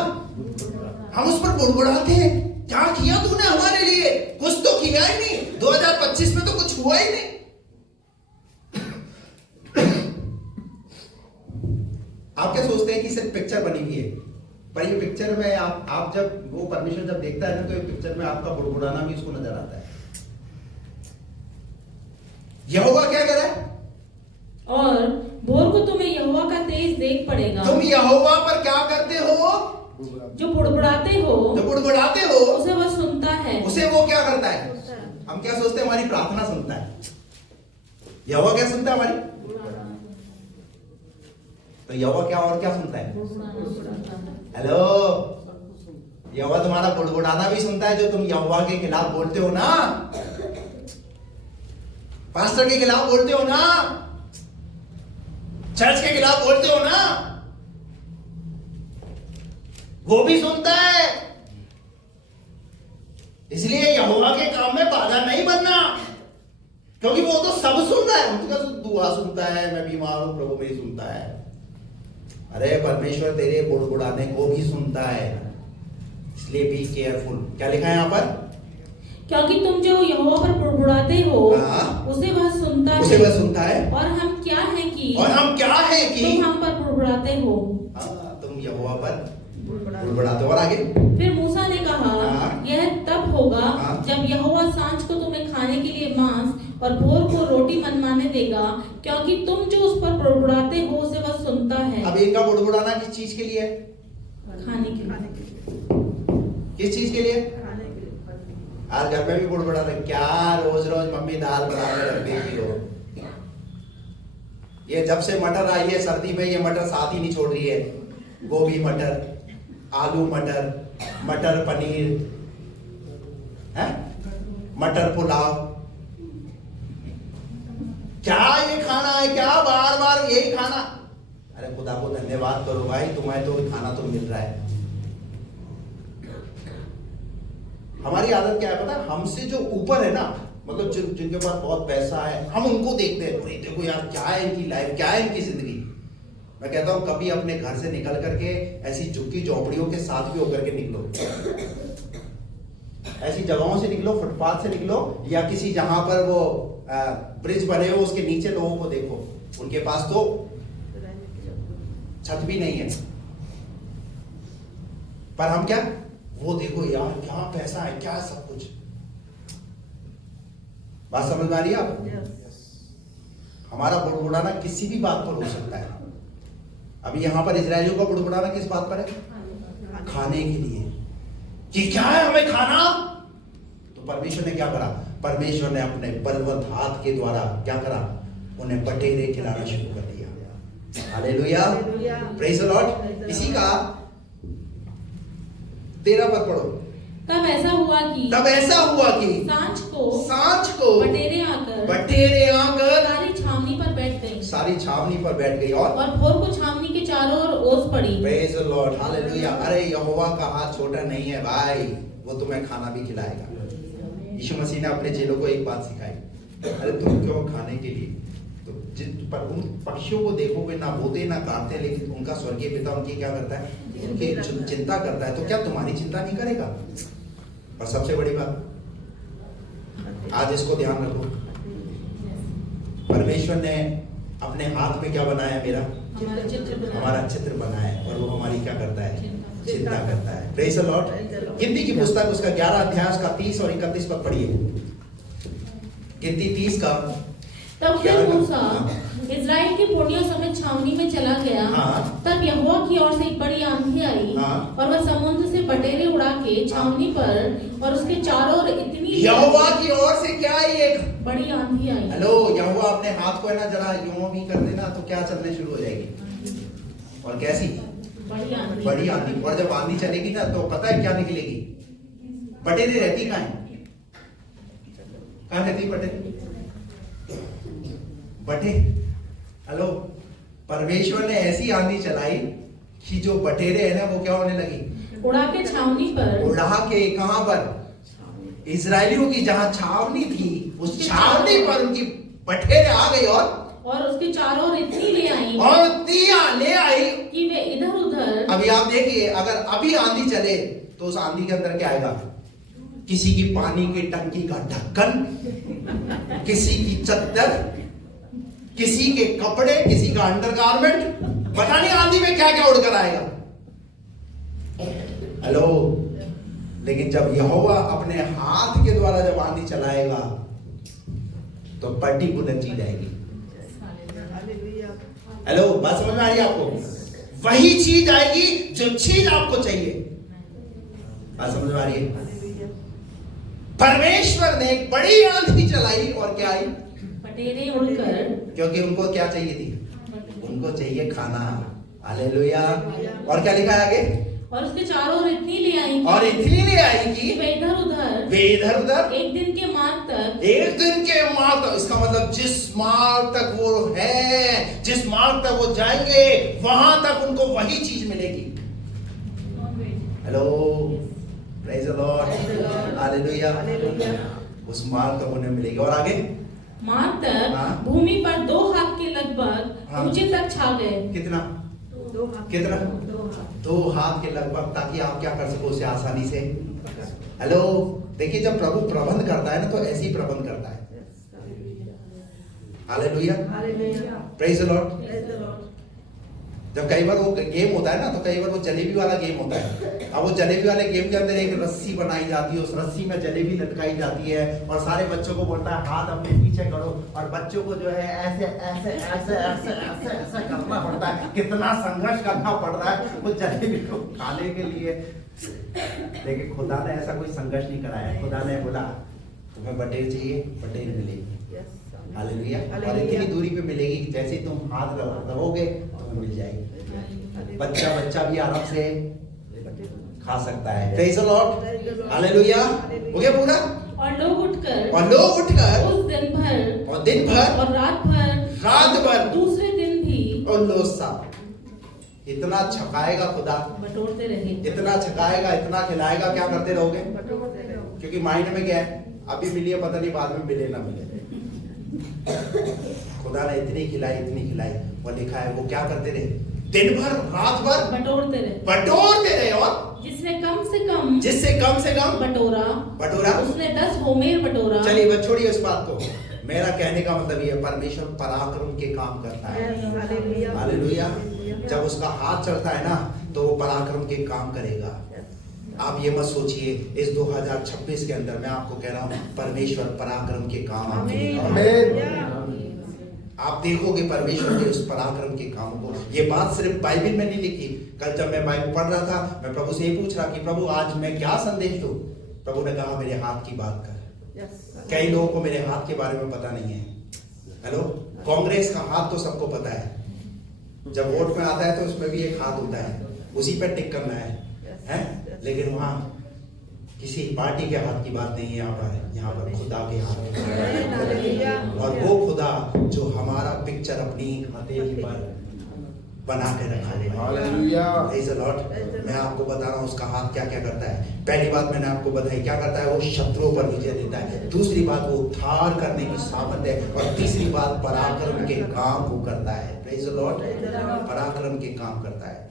हम उस पर बुड़बुड़ाते हैं। क्या किया तूने हमारे लिए? कुछ तो किया ही नहीं। 2025 में तो कुछ हुआ ही नहीं। आप क्या सोचते हैं कि सिर्फ पिक्चर बनी हुई है, पर ये पिक्चर में आप जब वो परमेश्वर जब देखता है ना, तो ये पिक्चर में आपका बुड़बुड़ाना भी उसको नजर आता है। यहोवा क्या कर रहा है? और भोर को तुम्हें यहोवा का तेज देख पड़ेगा। तुम यहोवा पर क्या करते हो? जो बुड़बुड़ाते हो उसे वह सुनता है। उसे वो क्या करता है? हम क्या सोचते हैं? हमारी प्रार्थना सुनता है। यहोवा क्या सुनता है? हमारी। तो यहोवा क्या और क्या सुनता है? हेलो, यहोवा तुम्हारा बुड़बुड़ाना भी सुनता है, जो तुम यहोवा के खिलाफ बोलते हो ना, पास्टर के खिलाफ बोलते हो ना, चर्च के खिलाफ बोलते हो ना, वो भी सुनता है। इसलिए यहोवा के काम में बाधा नहीं बनना, क्योंकि वो तो सब सुनता है। उनका दुआ सुनता है, मैं बीमार हूं प्रभु मेरी सुनता है। अरे परमेश्वर तेरे बुड़बुड़ाने को भी सुनता है, इसलिए बी केयरफुल। क्या लिखा है यहाँ पर? क्योंकि तुम जो यहोवा पर बुड़बुड़ाते हो उसे वह सुनता है। और हम क्या हैं कि तुम हम पर बुड़बुड़ाते हो। तुम यहोवा पर बुड़बुड़ाते हो। और आगे फिर मूसा ने कहा, यह तब होगा जब यहोवा सांझ को तुम्हें खाने के लिए मांस और भोर को रोटी मनमाने देगा, क्योंकि तुम जो उस पर बुड़बुड़ाते हो उसे वह सुनता है। अब इनका बुड़बुड़ाना किस चीज के लिए है? खाने के लिए। किस चीज के लिए? आज घर में भी बुड़बुड़ा रहे, क्या रोज रोज मम्मी दाल बना के रख देती हो। ये जब से मटर आई है सर्दी में, ये मटर साथ ही नहीं छोड़ रही है। गोभी मटर, आलू मटर, मटर पनीर है, मटर पुलाव। क्या ये खाना है? क्या बार बार यही खाना? अरे खुदा को धन्यवाद करो भाई, तुम्हें तो खाना तो मिल रहा है। हमारी आदत क्या है पता है? हमसे जो ऊपर है ना, मतलब जिनके पास बहुत पैसा है, हम उनको देखते हैं। अरे देखो यार क्या है इनकी लाइफ, क्या है इनकी जिंदगी। मैं कहता हूं कभी अपने घर से निकल करके ऐसी झुग्गी झोपड़ियों के साथ भी होकर के निकलो, ऐसी जगहों से निकलो, फुटपाथ से निकलो, या किसी जहां पर वो ब्रिज बने हो उसके नीचे लोगों को देखो, उनके पास तो छत भी नहीं है, पर हम क्या, वो देखो यार क्या पैसा है, क्या सब कुछ। बात समझ में आ रही है आप? हमारा बुड़बुड़ाना किसी भी बात पर हो सकता है। अभी यहां पर इजरायलियों का बुड़बुड़ाना किस बात पर है? खाने के लिए, कि क्या है हमें खाना। तो परमेश्वर ने क्या करा? परमेश्वर ने अपने बलवंत हाथ के द्वारा क्या करा? उन्हें बटेरे खिलाना शुरू कर दिया। Hallelujah, praise the Lord. इसी का 13 पद पढ़ो। तब ऐसा हुआ कि सांझ को बटेरे आकर सारी छावनी पर बैठ गई और भोर को छावनी के चारों ओर ओस पड़ी। Praise the Lord, hallelujah. अरे यहोवा का हाथ छोटा नहीं है भाई, वो तुम्हें खाना भी खिलाएगा। यीशु मसीह ने अपने चेलों को एक बात सिखाई, अरे तुम क्यों खाने के लिए, तो पर उन पक्षियों को देखोगे ना बोते ना काटते, लेकिन उनका स्वर्गीय पिता उनकी क्या करता है? उनकी चिंता करता है। तो क्या तुम्हारी चिंता नहीं करेगा? और सबसे बड़ी बात, आज इसको ध्यान रखो, परमेश्वर ने अपने हाथ में क्या बनाया? हमारा चित्र बनाया है, और वो हमारी क्या करता है? चिंता करता है। Praise the Lord. गिनती की पुस्तक उसका 11 अध्याय उसका 30 और 31 पद पढ़िए। गिनती 30 का। तब फिर मूसा इजराइल के पुरनियों समेत छावनी में चला गया। तब यहोवा की ओर से एक बड़ी आंधी आई और वह समुद्र से बटेरे उड़ा के छावनी पर और उसके चारों ओर इतनी, यहोवा की ओर से क्या आई? एक बड़ी आंधी आई। हेलो, यहोवा अपने हाथ को है ना जरा यूं भी कर देना तो क्या चलने शुरू हो जाएगी। और कैसी? बड़ी आंधी। और जब आंधी चलेगी ना तो पता है क्या निकलेगी? बटेरे रहती कहाँ है? कहाँ रहती बटेरे? बटे हेलो, परमेश्वर ने ऐसी आंधी चलाई कि जो बटेरे है ना वो क्या होने लगी? उड़ा के छावनी पर। उड़ा के कहां पर? इजरायलियों की जहां छावनी थी उस छावनी पर उनकी बटेरे आ गई और उसके चारों ओर इतनी ले आई कि वे इधर उधर। अभी आप देखिए, अगर अभी आंधी चले तो उस आंधी के अंदर क्या आएगा? किसी की पानी की टंकी का ढक्कन, किसी की चद्दर, किसी के कपड़े, किसी का अंडरगारमेंट, पता नहीं आंधी में क्या क्या उड़कर आएगा। हेलो, लेकिन जब यहोवा अपने हाथ के द्वारा जब आंधी चलाएगा तो पट्टी बुलंदी जाएगी। हेलो, बात समझ में आ रही है आपको? वही चीज आएगी जो चीज आपको चाहिए। बात समझ में आ रही है? परमेश्वर ने एक बड़ी आंधी चलाई और क्या आई? बटेरे उड़कर। क्योंकि उनको क्या चाहिए थी? उनको चाहिए खाना। हालेलुया। और क्या लिखा है आगे? और उसके चारों ओर इतनी ले आई कि वे इधर उधर एक दिन के मार्ग तक। इसका मतलब जिस मार्ग तक वो है, जिस मार्ग तक वो जाएंगे वहां तक उनको वही चीज मिलेगी। Hello, praise the Lord, hallelujah. उस मार्ग तक उन्हें मिलेगी। और आगे मार्ग तक हाँ। भूमि पर 2 हाथ के लगभग हाँ। ऊंचे तक छा गए। कितना? 2 हाथ के लगभग, ताकि आप क्या कर सको उसे आसानी से। हेलो, देखिए जब प्रभु प्रबंध करता है ना तो ऐसे ही प्रबंध करता है। Hallelujah, praise the Lord. जब कई बार वो गेम होता है ना तो कई बार वो जलेबी वाला गेम होता है। अब वो जलेबी वाले गेम के अंदर एक रस्सी बनाई जाती है, उस रस्सी में जलेबी लटकाई जाती है और सारे बच्चों को बोलता है हाथ अपने पीछे करो, और बच्चों को जो है ऐसे ऐसे ऐसे ऐसे ऐसे ऐसे करना पड़ता है। कितना संघर्ष करना पड़ रहा है वो जलेबी को खाने के लिए। लेकिन खुदा ने ऐसा कोई संघर्ष नहीं कराया। खुदा ने बोला तुम्हें बटेर चाहिए, बटेर मिलेगी। हालेलुया। और इतनी दूरी पे मिलेगी, जैसे तुम हाथ रहोगे तुम्हें मिल जाएगी। बच्चा भी आराम से खा सकता है। Praise the Lord, hallelujah. हो गया पूरा। और लोग उठकर उस दिन भर और रात भर दूसरे दिन भी और लो साहब इतना छकाएगा खुदा, बटोरते रहे। इतना छकाएगा, इतना खिलाएगा, क्या करते रहोगे? क्योंकि माइंड में क्या है, अभी मिलिए पता नहीं बाद में मिले ना मिले। खुदा ने इतनी खिलाई वो लिखा है वो क्या करते रहे? दिन भर रात भर बटोरते रहे। और जिससे कम से कम बटोरा उसने 10 होमेर बटोरा। चलिए बस छोड़िए इस बात को। मेरा कहने का मतलब ये, परमेश्वर पराक्रम के काम करता है। हालेलुया। जब उसका हाथ चलता है ना तो वो पराक्रम के काम करेगा। आप ये मत सोचिए, इस 2026 के अंदर मैं आपको कह रहा हूँ परमेश्वर पराक्रम के काम आपके आप देखोगे परमेश्वर के उस पराक्रम के काम को। ये बात सिर्फ बाइबल में नहीं लिखी। कल जब मैं बाइबल पढ़ रहा था, मैं प्रभु से ही पूछ रहा कि प्रभु आज मैं क्या संदेश दूं? प्रभु ने कहा मेरे हाथ की बात कर। कई लोगों को मेरे हाथ के बारे में पता नहीं है। हेलो, कांग्रेस का हाथ तो सबको पता है। जब वोट में आता है तो उसमें भी एक हाथ होता है, उसी पर टिक करना है? लेकिन वहां किसी पार्टी के हाथ की बात नहीं है। यहाँ पर खुदा के हाथ है। और वो खुदा जो हमारा पिक्चर अपनी हथेली पर बना के रखा है। Praise the Lord. मैं आपको बता रहा हूँ उसका हाथ क्या क्या करता है। पहली बात मैंने आपको बताई क्या करता है, वो शत्रुओं पर विजय देता है। दूसरी बात वो उद्धार करने की सामर्थ है। और तीसरी बात पराक्रम के काम वो करता है। प्रेज़ द लॉर्ड, पराक्रम के काम करता है।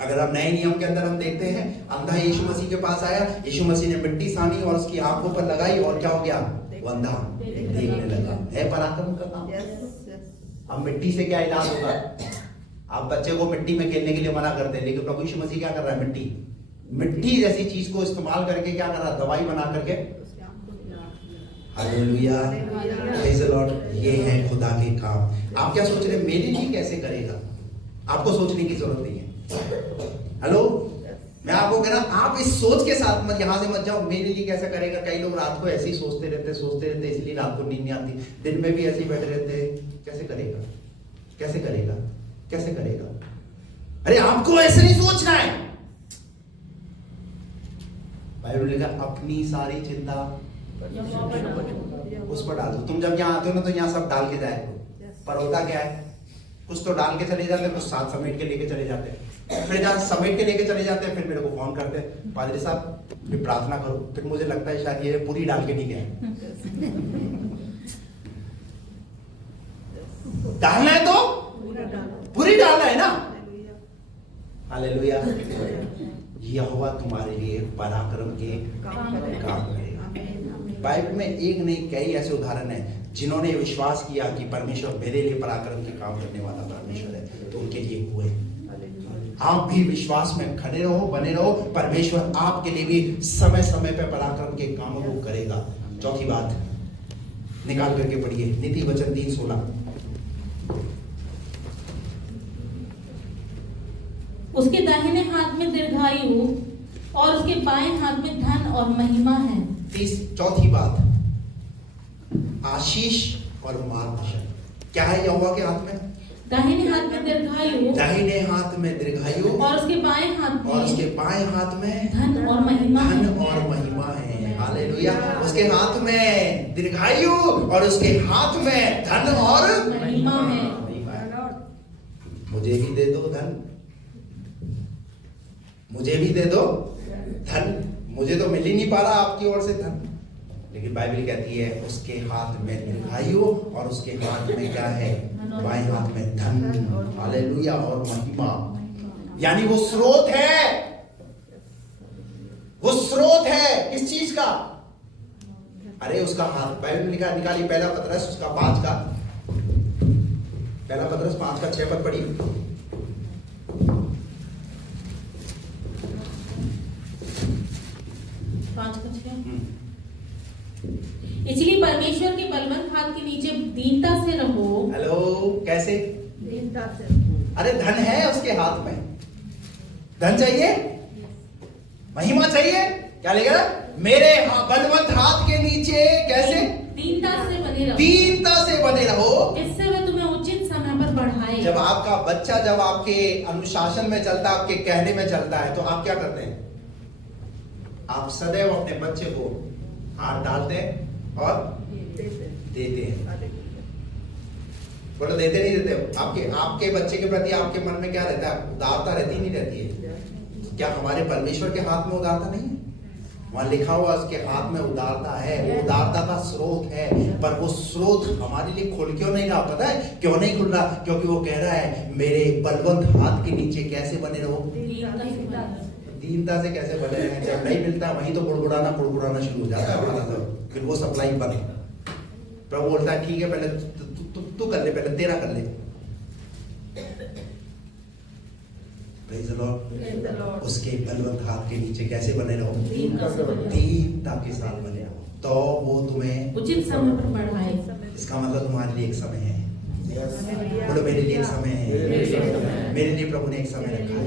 अगर हम नए नियम के अंदर हम देखते हैं, अंधा यीशु मसीह के पास आया, यीशु मसीह ने मिट्टी सानी और उसकी आंखों पर लगाई और क्या हो गया? वो अंधा देखने लगा। है पराक्रम का काम। अब मिट्टी से क्या इलाज होगा? आप बच्चे को मिट्टी में खेलने के लिए मना करते हैं, लेकिन प्रभु यीशु मसीह क्या कर रहा है? मिट्टी जैसी चीज को इस्तेमाल करके क्या कर रहा है? दवाई बना करके। Hallelujah, praise the Lord. ये है खुदा के काम। आप क्या सोच रहे हैं मेरे लिए कैसे करेगा? आपको सोचने की जरूरत नहीं है। हेलो, मैं आपको कह रहा आप इस सोच के साथ मत यहां से मत जाओ मेरे लिए कैसा करेगा। कई लोग रात को ऐसे ही सोचते रहते इसलिए रात को नींद नहीं आती। दिन में भी ऐसे ही बैठे रहते। कैसे करेगा? अरे आपको ऐसे नहीं सोचना है। बाइबल लिखा अपनी सारी चिंता उस पर डाल दो। तुम जब यहाँ आते हो ना तो यहाँ सब डाल के जाए, पर होता क्या है, कुछ तो डाल के चले जाते हैं, कुछ साथ समेट के लेके चले जाते हैं। फिर जहाँ समेट के लेके चले जाते हैं फिर मेरे को फोन करते हैं, पादरी साहब फिर प्रार्थना करो। फिर मुझे लगता है शायद ये पूरी डाल के नहीं गए। डालना है तो पूरी डालना है ना। हालेलुया। यहोवा तुम्हारे लिए पराक्रम के काम करेगा। बाइबल में एक नहीं कई ऐसे उदाहरण हैं जिन्होंने विश्वास किया कि परमेश्वर मेरे लिए पराक्रम के काम करने वाला परमेश्वर है, तो उनके लिए हुए। आप भी विश्वास में खड़े रहो, बने रहो। परमेश्वर आपके लिए भी समय समय पर पराक्रम के कामों को करेगा। चौथी बात निकाल करके पढ़िए, नीति वचन 3:16। उसके दाहिने हाथ में दीर्घायु और उसके बाएं हाथ में धन और महिमा है। चौथी बात आशीष और मार्गदर्शन। क्या है यहोवा के हाथ में? दाहिने हाथ में दीर्घायु और उसके बाएं हाथ में धन और महिमा है। हालेलुया। उसके हाथ में दीर्घायु और उसके हाथ में धन और महिमा है। मुझे भी दे दो धन, मुझे भी दे दो धन। मुझे तो मिल ही नहीं पा रहा आपकी ओर से धन, लेकिन बाइबल कहती है उसके हाथ में दीर्घायु और उसके हाथ में क्या है, बाएं हाथ में धन, हालेलुया, और महिमा। यानी वो स्रोत है, वो स्रोत है किस चीज का? अरे उसका हाथ, बाइबल में लिखा, निकाली पहला पतरस उसका 5 का, पहला पतरस 5 का 6 पद पढ़ी। इसलिए परमेश्वर के बलवंत हाथ के नीचे दीनता से रहो। हेलो, कैसे? दीनता से। अरे धन है उसके हाथ में, धन चाहिए, महिमा चाहिए, क्या लेगा? मेरे बलवंत हाथ के नीचे कैसे? दीनता से बने रहो, दीनता से बने रहो, इससे वह तुम्हें उचित समय पर बढ़ाए। जब आपका बच्चा जब आपके अनुशासन में चलता है, आपके कहने में चलता है, तो आप क्या करते हैं? आप सदैव अपने बच्चे को हाथ डालते हैं और देते हैं। बोलो देते नहीं देते? आपके बच्चे के प्रति आपके मन में क्या रहता है? उदारता रहती नहीं रहती है? क्या हमारे परमेश्वर के हाथ में उदारता नहीं है? वहां लिखा हुआ उसके हाथ में उदारता है, वो उदारता का स्रोत है, पर वो स्रोत हमारे लिए खुल क्यों नहीं रहा? पता है क्यों नहीं खुल रहा? क्योंकि वो कह रहा है मेरे बलवंत हाथ के नीचे कैसे बने रहो? दीनता से कैसे बने रहे? जब नहीं मिलता वहीं तो कुड़कुड़ाना शुरू हो जाता है हमारा, तो फिर वो सप्लाई बंद। प्रभु बोलता है ठीक है, पहले तू कर ले, पहले तेरा कर ले। Praise the Lord। उसके बलवंत हाथ के नीचे कैसे बने रहो? दीनता के साथ बने रहो, तो वो तुम्हें उचित समय पर बढ़ाए। इसका मतलब तुम्हारे लिए एक समय है। बोलो मेरे लिए एक समय है, मेरे लिए प्रभु ने एक समय रखा है,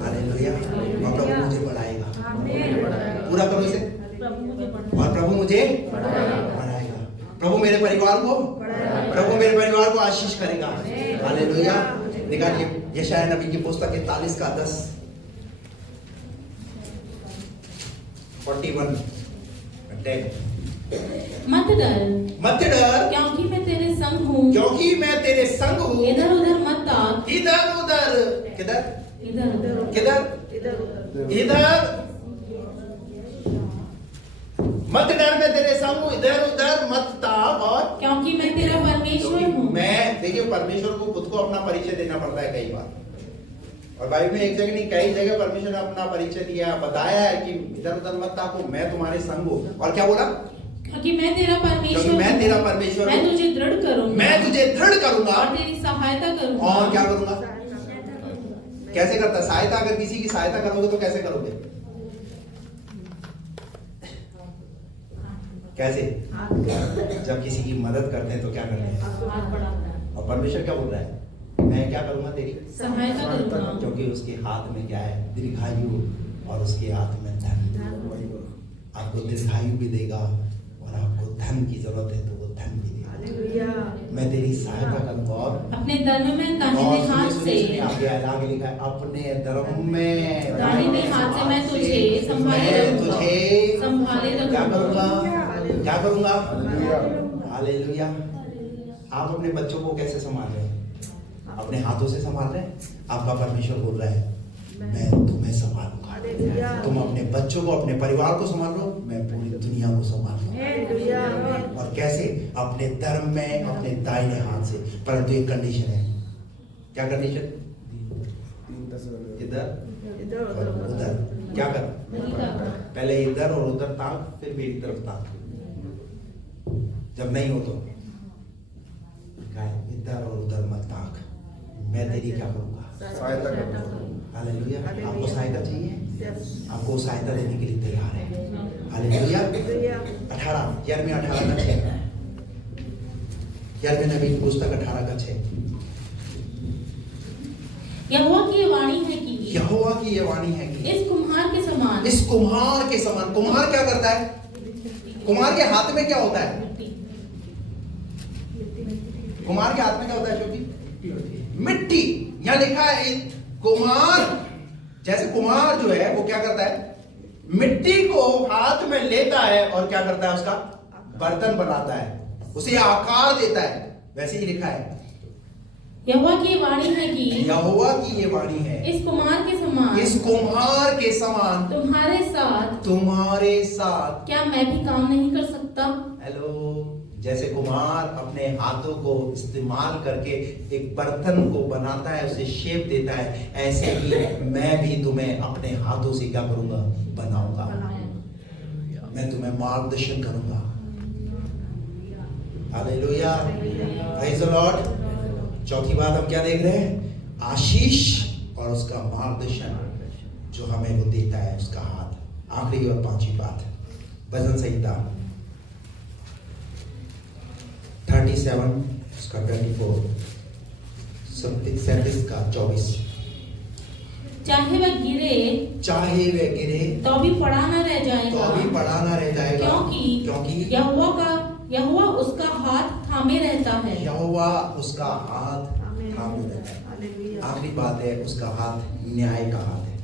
हालेलुया। और प्रभु मुझे बढ़ाएगा, पूरा करो इसे, और प्रभु मुझे बढ़ाएगा। प्रभु मेरे परिवार को आशीष करेगा, हालेलुया। निकालिए यशायाह नबी की पुस्तक 41 का 10, 41 10। मत डर, क्योंकि मैं तेरे संग हूँ, इधर उधर मत ताक, इधर मत डर, मैं तेरे संग हूँ, इधर उधर मत ताक, और क्योंकि मैं तेरा परमेश्वर हूँ। मैं, देखिए परमेश्वर को खुद को अपना परिचय देना पड़ता है कई बार, और बाइबल में एक जगह नहीं कई जगह परमेश्वर ने अपना परिचय दिया, बताया है कि इधर उधर मत ताको, मैं तुम्हारे संग हूँ। और क्या बोला? क्योंकि मैं तेरा परमेश्वर, मैं तेरा परमेश्वर, मैं तुझे दृढ़ करूंगा, और तेरी सहायता करूंगा। और क्या करूंगा? कैसे करता? सहायता, अगर किसी की सहायता करोगे तो कैसे करोगे? कैसे? जब किसी की मदद करते हैं तो क्या करते हैं? और परमेश्वर क्या बोल रहा है? मैं क्या करूंगा? तेरी सहायता करूंगा, क्योंकि उसके हाथ में क्या है? दीर्घायु, और उसके हाथ में धन। आपको दीर्घायु भी देगा, और आपको धन की जरूरत है तो वो धन भी देगा। मैं तेरी सहायता करूंगा, और अपने धर्म में दाहिने हाथ से, आगे लिखा है अपने धर्म में दाहिने हाथ से मैं तुझे संभाले रखूंगा। क्या करूंगा? हालेलुया। आप अपने बच्चों को कैसे संभाल रहे हैं? अपने हाथों से संभाल रहे हैं? आपका परमेश्वर बोल रहा है मैं तुम्हें संभालूंगा। तुम अपने बच्चों को, अपने परिवार को संभाल लो, मैं पूरी दुनिया को संभाल लूंगा। और कैसे? अपने धर्म में, अपने दाहिने हाथ से। परंतु एक कंडीशन है। क्या कंडीशन? इधर और उधर क्या कर? पहले इधर और उधर ताक, फिर मेरी तरफ ताक। जब नहीं हो तो इधर और उधर मत ताक, मैं तेरी क्या करूंगा? सहायता करूंगा। हालेलुया। आपको सहायता चाहिए? आपको सहायता देने के लिए तैयार है। हालेलुया। 18 यिर्मयाह 18 का 6, यिर्मयाह नबी की पुस्तक 18 का 6। यहोवा की ये वाणी है कि, यहोवा की ये वाणी है कि इस कुम्हार के समान, इस कुम्हार के समान। कुम्हार क्या करता है? कुम्हार के हाथ में क्या होता है? कुम्हार के हाथ में क्या होता है? क्योंकि मिट्टी। यहां लिखा है कुम्हार, जैसे कुम्हार जो है वो क्या करता है? मिट्टी को हाथ में लेता है और क्या करता है? उसका बर्तन बनाता है, उसे आकार देता है। वैसे ही लिखा है यहोवा की वाणी है कि यहोवा की ये वाणी है, इस कुमार के समान इस कुम्हार के समान तुम्हारे साथ क्या मैं भी काम नहीं कर सकता? हेलो, जैसे कुम्हार अपने हाथों को इस्तेमाल करके एक बर्तन को बनाता है, उसे शेप देता है, ऐसे ही मैं भी तुम्हें अपने हाथों से क्या करूंगा? बनाऊंगा। मैं तुम्हें मार्गदर्शन करूंगा। Hallelujah, praise the Lord. चौथी बात हम क्या देख रहे हैं? आशीष और उसका मार्गदर्शन जो हमें वो देता है, उसका हाथ। आखिरी और पांचवी बात, भजन संहिता 37 उसका 24, 37 का 24। चाहे वह गिरे तो भी पड़ा न रह जाएगा, क्योंकि यहोवा उसका हाथ थामे रहता है। यहोवा उसका हाथ थामे रहता है। आखिरी बात है, उसका हाथ न्याय का हाथ है।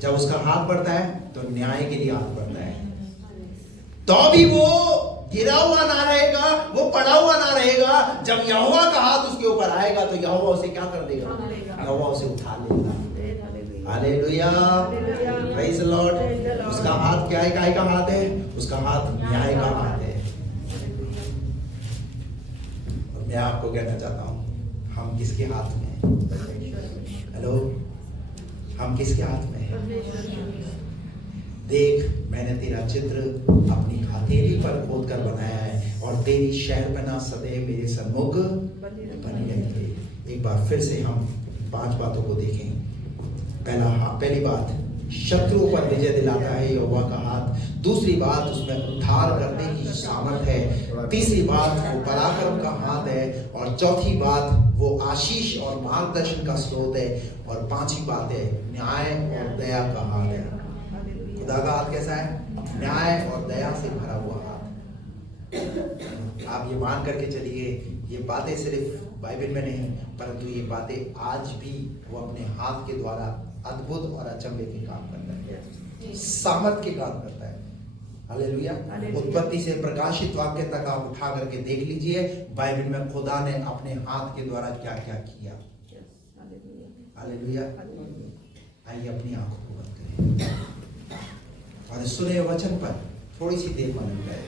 जब उसका हाथ बढ़ता है तो न्याय के लिए हाथ बढ़ता है। तो भी वो गिरा हुआ ना रहेगा, वो पड़ा हुआ ना रहेगा। जब यहोवा का हाथ उसके ऊपर आएगा तो यहोवा उसे क्या कर देगा? यहोवा उसे उठा लेगा। Hallelujah, praise the Lord. उसका हाथ क्या है? काय का हाथ है? उसका हाथ न्याय का हाथ है। और मैं आपको कहना चाहता हूं, हम किसके हाथ में हैं? हेलो, हम किसके हाथ में हैं? देख, मैंने तेरा चित्र अपनी हथेली पर खोद कर बनाया है और तेरी शहरपनाह सदैव मेरे सम्मुख बनी रहेगी। एक बार फिर से हम 5 बातों को देखें। पहली बात, शत्रुओं पर विजय दिलाता है यहोवा का हाथ। दूसरी बात, उसमें उद्धार करने की सामर्थ है। तीसरी बात, वो पराक्रम का हाथ है। और चौथी बात, वो आशीष और मार्गदर्शन का स्रोत है। और पांचवी बात है, न्याय और दया का हाथ है। खुदा का हाथ कैसा है? न्याय और दया से भरा हुआ हाथ। आप ये मान करके चलिए, ये बातें सिर्फ बाइबल में नहीं, परंतु ये बातें आज भी वो अपने हाथ के द्वारा अद्भुत और अचंभे के काम करता है, सामर्थ के काम करता है। हालेलुया। उत्पत्ति से प्रकाशित वाक्य तक आप उठा करके देख लीजिए, बाइबल में खुदा ने अपने हाथ के द्वारा क्या क्या किया। हालेलुया। आइए अपनी आंखों को बंद करें और सुने वचन पर थोड़ी सी देर मन लगाए।